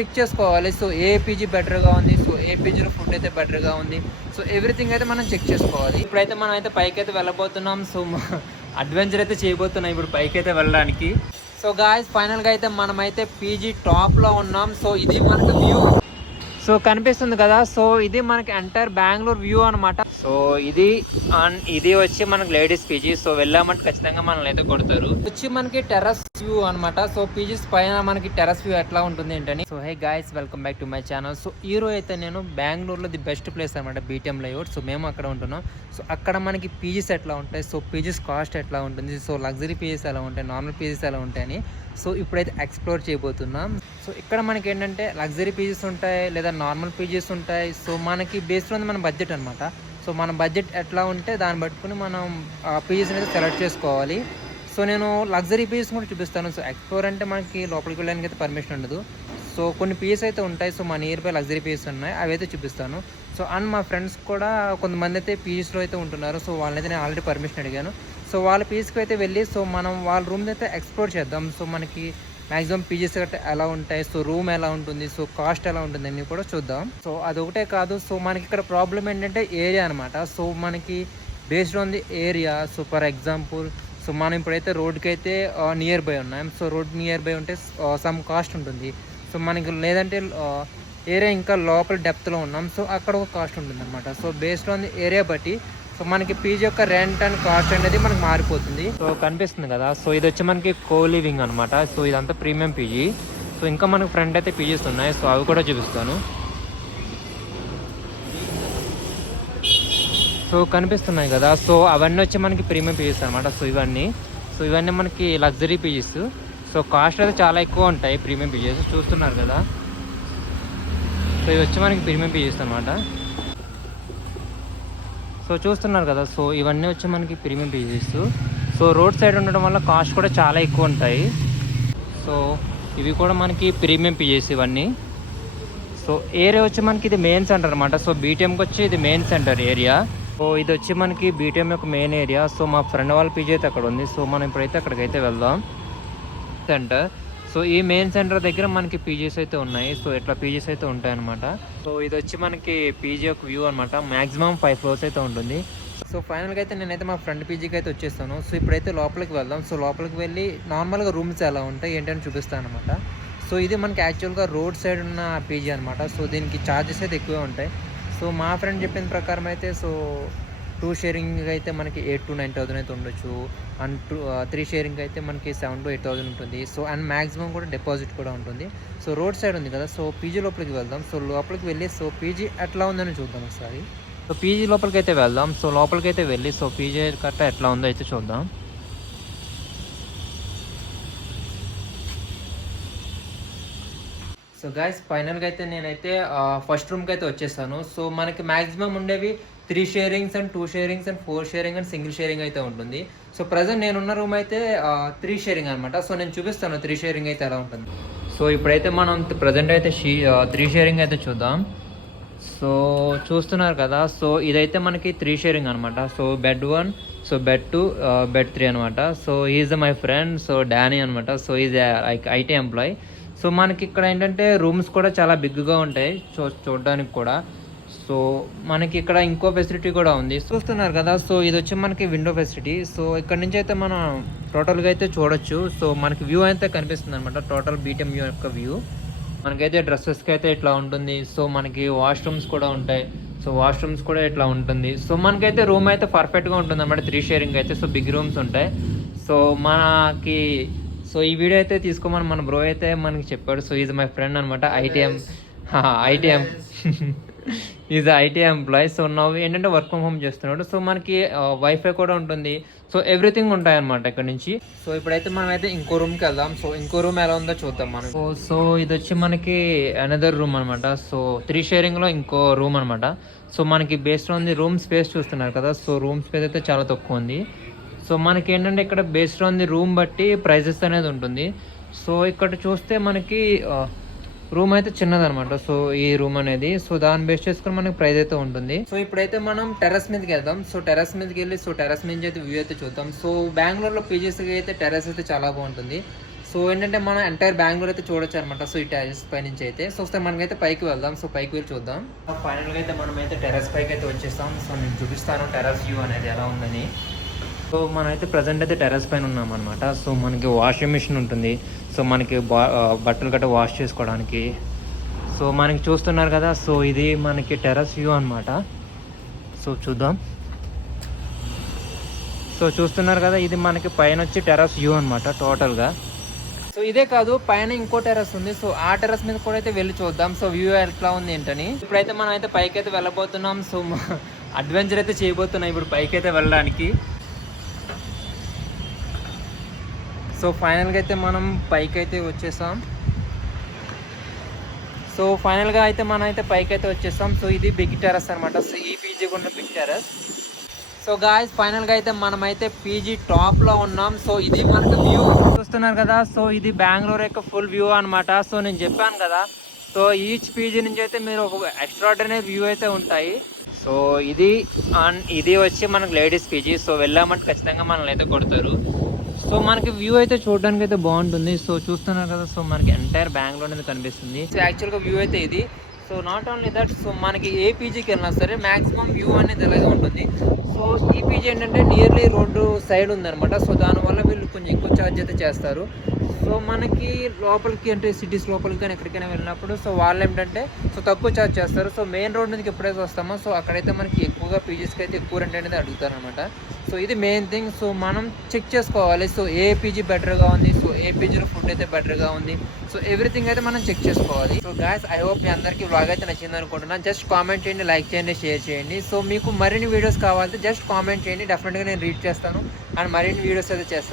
Check చేసుకోవాలి. So ఏ PG బెటర్గా ఉంది. సో ఏ పీజీలో ఫుడ్ అయితే బెటర్గా ఉంది. సో ఎవ్రీథింగ్ అయితే మనం చెక్ చేసుకోవాలి. ఇప్పుడైతే మనం అయితే పైకి అయితే వెళ్ళబోతున్నాం. సో అడ్వెంచర్ అయితే చేయబోతున్నాం ఇప్పుడు పైకి అయితే వెళ్ళడానికి. సో గాయస్ ఫైనల్గా అయితే మనమైతే పీజీ టాప్లో ఉన్నాం. సో ఇది మనకు వ్యూ సో కనిపిస్తుంది కదా. సో ఇది మనకి ఎంటైర్ బెంగళూరు వ్యూ అనమాట సో ఇది అన్- ఇది వచ్చి మనకి లేడీస్ పీజీ సో వెళ్ళామంటే ఖచ్చితంగా మనల్ని అయితే కొడతారు. వచ్చి మనకి టెర్రస్ వ్యూ అనమాట సో పీజీస్ పైన మనకి టెర్రస్ వ్యూ ఎట్లా ఉంటుంది ఏంటని. So hey guys welcome back to my channel so ఈ రోజు అయితే నేను బెంగళూరులో ది బెస్ట్ ప్లేస్ అనమాట బీటీఎం లేఅవుట్ సో మేము అక్కడ ఉంటున్నాం. సో అక్కడ మనకి పీజీస్ ఎట్లా ఉంటాయి? సో పీజీస్ కాస్ట్ ఎట్లా ఉంటుంది? సో లగ్జరీ పీజీస్ ఎలా ఉంటాయి? నార్మల్ పీజీస్ ఎలా ఉంటాయని సో ఇప్పుడైతే ఎక్స్ప్లోర్ చేయబోతున్నాం. సో ఇక్కడ మనకి ఏంటంటే లగ్జరీ పీజెస్ ఉంటాయి లేదా నార్మల్ పీజెస్ ఉంటాయి. సో మనకి బేస్డ్ ఉంది మన బడ్జెట్ అనమాట సో మన బడ్జెట్ ఎట్లా ఉంటే దాన్ని పట్టుకుని మనం ఆ పీజెస్ అనేది సెలెక్ట్ చేసుకోవాలి. సో నేను లగ్జరీ పీస్ కూడా చూపిస్తాను. సో ఎక్స్ప్లోర్ అంటే మనకి లోపలికి వెళ్ళడానికి అయితే పర్మిషన్ ఉండదు. సో కొన్ని పీస్ అయితే ఉంటాయి. సో మా నియర్ బై లగ్జరీ పీస్ ఉన్నాయి. అవి అయితే చూపిస్తాను. సో అండ్ మా ఫ్రెండ్స్ కూడా కొంతమంది అయితే పీజీస్లో అయితే ఉంటున్నారు. సో వాళ్ళనైతే నేను ఆల్రెడీ పర్మిషన్ అడిగాను. సో వాళ్ళ పీజీస్కి అయితే వెళ్ళి సో మనం వాళ్ళ రూమ్ అయితే ఎక్స్ప్లోర్ చేద్దాం. సో మనకి మ్యాక్సిమం పీజీస్ గట్రా ఎలా ఉంటాయి? సో రూమ్ ఎలా ఉంటుంది? సో కాస్ట్ ఎలా ఉంటుంది? అన్నీ కూడా చూద్దాం. సో అదొకటే కాదు. సో మనకి ఇక్కడ ప్రాబ్లం ఏంటంటే ఏరియా అనమాట సో మనకి based on the area. So for example so మనం ఇప్పుడైతే రోడ్కి అయితే నియర్ బై ఉన్నాం. సో రోడ్ నియర్ బై ఉంటే సమ్ కాస్ట్ ఉంటుంది. సో మనకి లేదంటే ఏరియా ఇంకా లోపల డెప్త్లో ఉన్నాం. సో అక్కడ ఒక కాస్ట్ ఉంటుంది అనమాట so based on the area బట్టి సో మనకి పీజీ యొక్క రెంట్ అండ్ కాస్ట్ అనేది మనకి మారిపోతుంది. సో కనిపిస్తుంది కదా. సో ఇది వచ్చి మనకి కో లివింగ్ అనమాట సో ఇదంతా ప్రీమియం పీజీ సో ఇంకా మనకి ఫ్రంట్ అయితే పీజీస్ ఉన్నాయి. సో అవి కూడా చూపిస్తాను. సో కనిపిస్తున్నాయి కదా. సో అవన్నీ వచ్చి మనకి ప్రీమియం పీజెస్ అనమాట సో ఇవన్నీ. సో ఇవన్నీ మనకి లగ్జరీ పీజెస్ సో కాస్ట్ అయితే చాలా ఎక్కువ ఉంటాయి ప్రీమియం పీజెస్ చూస్తున్నారు కదా. సో ఇవి వచ్చి మనకి ప్రీమియం పీజెస్ అనమాట సో చూస్తున్నారు కదా. సో ఇవన్నీ వచ్చి మనకి premium PGs so road side ఉండడం వల్ల కాస్ట్ కూడా చాలా ఎక్కువ ఉంటాయి. సో ఇవి కూడా మనకి ప్రీమియం పీజెస్ ఇవన్నీ. సో ఏరియా వచ్చి మనకి ఇది మెయిన్ సెంటర్ అనమాట సో బీటీఎంకి వచ్చి ఇది మెయిన్ సెంటర్ ఏరియా సో ఇది వచ్చి మనకి బీటీఎం యొక్క మెయిన్ ఏరియా సో మా ఫ్రెండ్ వాళ్ళ పీజీ అయితే అక్కడ ఉంది. సో మనం ఇప్పుడైతే అక్కడికైతే వెళ్దాం. సెంటర్ సో ఈ మెయిన్ సెంటర్ దగ్గర మనకి పీజీస్ అయితే ఉన్నాయి. సో ఇట్లా పీజీస్ అయితే ఉంటాయన్నమాట. సో ఇది వచ్చి మనకి పీజీ యొక్క వ్యూ అనమాట మాక్సిమం ఫైవ్ ఫ్లోర్స్ అయితే ఉంటుంది. సో ఫైనల్గా అయితే నేనైతే మా ఫ్రెండ్ పీజీకి అయితే వచ్చేస్తాను. సో ఇప్పుడైతే లోపలికి వెళ్దాం. సో లోపలికి వెళ్ళి నార్మల్గా రూమ్స్ ఎలా ఉంటాయి ఏంటని చూపిస్తాను అనమాట సో ఇది మనకి యాక్చువల్గా రోడ్ సైడ్ ఉన్న పీజీ అనమాట సో దీనికి ఛార్జెస్ అయితే ఎక్కువే ఉంటాయి. సో మా ఫ్రెండ్ చెప్పిన ప్రకారం అయితే సో టూ షేరింగ్ అయితే మనకి ఎయిట్ టు నైన్ థౌసండ్ అయితే ఉండొచ్చు. అండ్ టూ త్రీ షేరింగ్ అయితే మనకి సెవెన్ టు ఎయిట్ థౌసండ్ ఉంటుంది. సో అండ్ మ్యాక్సిమం కూడా డిపాజిట్ కూడా ఉంటుంది. సో రోడ్ సైడ్ ఉంది కదా సో పీజీ లోపలికి వెళ్దాం. సో లోపలికి వెళ్ళి సో పీజీ ఎట్లా ఉందని చూద్దాం ఒకసారి. సో పీజీ లోపలికి అయితే వెళ్దాం. సో లోపలికి అయితే వెళ్ళి సో పీజీ కట్ట ఎట్లా ఉందో అయితే చూద్దాం. సో గైస్ ఫైనల్గా అయితే నేనైతే ఫస్ట్ రూమ్కి అయితే వచ్చేసాను. సో మనకి మ్యాక్సిమం ఉండేవి three sharings and two sharings and four sharing and single sharing అయితే ఉంటుంది. సో ప్రజెంట్ నేనున్న రూమ్ అయితే త్రీ షేరింగ్ అనమాట సో నేను చూపిస్తాను త్రీ షేరింగ్ అయితే ఎలా ఉంటుంది. సో ఇప్పుడైతే మనం ప్రజెంట్ అయితే షీ త్రీ షేరింగ్ అయితే చూద్దాం. సో చూస్తున్నారు కదా సో ఇదైతే మనకి త్రీ షేరింగ్ అనమాట so bed one so bed two bed three అనమాట so is my friend so Danny అనమాట so is like IT employee so మనకి ఇక్కడ ఏంటంటే రూమ్స్ కూడా చాలా బిగ్గా ఉంటాయి చూ చూడడానికి కూడా. సో మనకి ఇక్కడ ఇంకో ఫెసిలిటీ కూడా ఉంది. చూస్తున్నారు కదా సో ఇది వచ్చి మనకి విండో ఫెసిలిటీ. సో ఇక్కడ నుంచి అయితే మనం టోటల్గా అయితే చూడొచ్చు. సో మనకి వ్యూ అయితే కనిపిస్తుంది అనమాట టోటల్ బీటెం వ్యూ యొక్క వ్యూ. మనకైతే డ్రెస్సెస్కి అయితే ఇట్లా ఉంటుంది. సో మనకి వాష్రూమ్స్ కూడా ఉంటాయి. సో వాష్రూమ్స్ కూడా ఇట్లా ఉంటుంది. సో మనకైతే రూమ్ అయితే పర్ఫెక్ట్గా ఉంటుంది అనమాట త్రీ షేరింగ్ అయితే. సో బిగ్ రూమ్స్ ఉంటాయి. సో మనకి సో ఈ వీడియో అయితే తీసుకోమని మన బ్రో అయితే మనకి చెప్పాడు. సో ఈజ్ మై ఫ్రెండ్ అనమాట ITM. ITM. Is IT employee so నవ్వు ఏంటంటే వర్క్ ఫ్రమ్ హోమ్ చేస్తున్నాడు. సో మనకి వైఫై కూడా ఉంటుంది. సో ఎవ్రీథింగ్ ఉంటాయి అనమాట ఇక్కడ నుంచి. సో ఇప్పుడైతే మనం అయితే ఇంకో రూమ్కి వెళ్దాం. సో ఇంకో రూమ్ ఎలా ఉందో చూద్దాం మనం. సో సో ఇది వచ్చి మనకి అనదర్ రూమ్ అనమాట సో త్రీ షేరింగ్లో ఇంకో రూమ్ అనమాట సో మనకి based on the room space చూస్తున్నారు కదా. సో రూమ్ స్పేస్ అయితే చాలా తక్కువ ఉంది. సో మనకి ఏంటంటే ఇక్కడ బేస్డ్ ఆన్ ది రూమ్ బట్టి ప్రైజెస్ అనేది ఉంటుంది. సో ఇక్కడ చూస్తే మనకి రూమ్ అయితే చిన్నదనమాట సో ఈ రూమ్ అనేది సో దాన్ని బేస్ చేసుకుని మనకి ప్రైస్ అయితే ఉంటుంది. సో ఇప్పుడైతే మనం టెర్రస్ మీదకి వెళ్దాం. సో టెర్రస్ మీదకి వెళ్ళి సో టెర్రస్ మీద అయితే వ్యూ అయితే చూద్దాం. సో బెంగళూరులో పీజీస్కి అయితే టెర్రస్ అయితే చాలా బాగుంటుంది. సో ఏంటంటే మనం ఎంటైర్ బెంగళూరు అయితే చూడొచ్చు అనమాట సో ఈ టెరస్ పై నుంచి అయితే. సో వస్తే మనకైతే పైకి వెళ్దాం. సో పైకి వెళ్ళి చూద్దాం. ఫైనల్గా అయితే మనం అయితే టెరస్ పైకి అయితే వచ్చేస్తాం. సో నేను చూపిస్తాను టెరస్ వ్యూ అనేది ఎలా ఉందని. సో మనమైతే ప్రజెంట్ అయితే టెరస్ పైన ఉన్నాం అనమాట సో మనకి వాషింగ్ మిషన్ ఉంటుంది. సో మనకి బా బట్టలు గట్రా వాష్ చేసుకోవడానికి. సో మనకి చూస్తున్నారు కదా సో ఇది మనకి టెరస్ వ్యూ అనమాట సో చూద్దాం. సో చూస్తున్నారు కదా ఇది మనకి పైన వచ్చి టెరస్ వ్యూ అనమాట టోటల్గా సో ఇదే కాదు పైన ఇంకో టెరస్ ఉంది. సో ఆ టెరస్ మీద కూడా అయితే వెళ్ళి చూద్దాం. సో వ్యూ ఎట్లా ఉంది ఏంటని. ఇప్పుడైతే మనం అయితే పైకి అయితే వెళ్ళబోతున్నాం. సో అడ్వెంచర్ అయితే చేయబోతున్నాం ఇప్పుడు పైకి అయితే వెళ్ళడానికి. సో ఫైనల్గా అయితే మనం పైకి అయితే వచ్చేసాం. సో ఫైనల్గా అయితే మనం అయితే పైకి అయితే వచ్చేసాం. సో ఇది బిగ్ టెరస్ అనమాట సో ఈ పీజీ ఉన్న బిగ్ టెరస్ సో గాయస్ ఫైనల్గా అయితే మనమైతే పీజీ టాప్లో ఉన్నాం. సో ఇది మనకు వ్యూ. చూస్తున్నారు కదా సో ఇది బెంగళూరు యొక్క ఫుల్ వ్యూ అనమాట సో నేను చెప్పాను కదా సో ఈచ్ పీజీ నుంచి అయితే మీరు ఒక ఎక్స్ట్రాడినరీ వ్యూ అయితే ఉంటాయి. సో ఇది అండ్ ఇది వచ్చి మనకు లేడీస్ పీజీ. సో వెళ్ళామంటే ఖచ్చితంగా మనల్ని అయితే కొడతారు. సో మనకి వ్యూ అయితే చూడడానికి అయితే బాగుంటుంది. సో చూస్తున్నారు కదా సో మనకి ఎంటైర్ బెంగళూరు అనేది కనిపిస్తుంది. సో యాక్చువల్గా వ్యూ అయితే ఇది. So not only that so మనకి ఏ పీజీకి వెళ్ళినా సరే మాక్సిమం వ్యూ అనేది అలాగే ఉంటుంది. సో ఈ పీజీ ఏంటంటే నియర్లీ రోడ్డు సైడ్ ఉందనమాట సో దానివల్ల వీళ్ళు కొంచెం ఎక్కువ ఛార్జ్ అయితే చేస్తారు. సో మనకి లోపలికి అంటే సిటీస్ లోపలికి కానీ ఎక్కడికైనా వెళ్ళినప్పుడు సో వాళ్ళు ఏంటంటే సో తక్కువ ఛార్జ్ చేస్తారు. సో మెయిన్ రోడ్ నుంచి ఎప్పుడైతే వస్తామో సో అక్కడైతే మనకి ఎక్కువగా పీజీస్కి అయితే ఎక్కువ రెంట్ అనేది అడుగుతారు అనమాట సో ఇది మెయిన్ థింగ్ సో మనం చెక్ చేసుకోవాలి. సో ఏ పీజీ బెటర్గా ఉంది. సో ఏ పీజీలో ఫుడ్ అయితే బెటర్గా ఉంది. సో ఎవ్రీథింగ్ అయితే మనం చెక్ చేసుకోవాలి. సో గాయస్ ఐ హోప్ మీ అందరికీ వ్లాగ్ అయితే నచ్చింది అనుకుంటున్నాను జస్ట్ కామెంట్ చేయండి లైక్ చేయండి షేర్ చేయండి. సో మీకు మరిన్ని వీడియోస్ కావాలంటే జస్ట్ కామెంట్ చేయండి. డెఫినెట్గా నేను రీడ్ చేస్తాను. అండ్ మరిన్ని వీడియోస్ అయితే చేస్తాను.